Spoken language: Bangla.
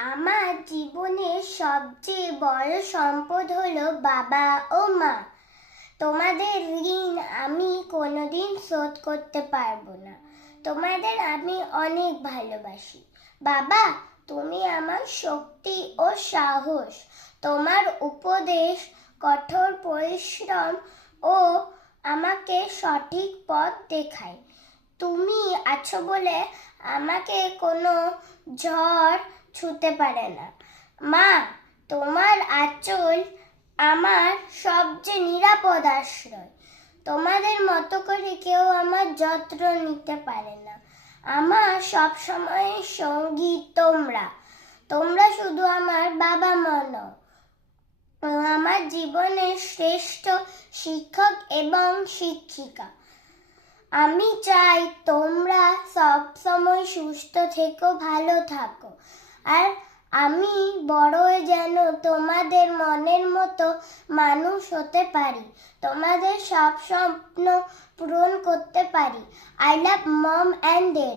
আমার জীবনের সবচেয়ে বড় সম্পদ হলো বাবা ও মা। তোমাদের ঋণ আমি কোনোদিন শোধ করতে পারবো না। তোমাদের আমি অনেক ভালোবাসি। বাবা, তুমি আমার শক্তি ও সাহস। তোমার উপদেশ, কঠোর পরিশ্রম ও আমাকে সঠিক পথ দেখায়। তুমি আছো বলে আমাকে কোনো ঝড় ছুঁতে পারে না। মা, তোমার আঁচল আমার সবচেয়ে নিরাপদ আশ্রয়। তোমাদের মতো করে কেউ আমার যত্ন নিতে পারে না। আমার সব সময় সঙ্গী তোমরা। তোমরা শুধু আমার বাবা মা নও, আমার জীবনের শ্রেষ্ঠ শিক্ষক এবং শিক্ষিকা। আমি চাই তোমরা সব সময় সুস্থ থেকো, ভালো থাকো। আর আমি বড় হয়ে যেন তোমাদের মনের মতো মানুষ হতে পারি, তোমাদের সব স্বপ্ন পূরণ করতে পারি। I love mom and dad.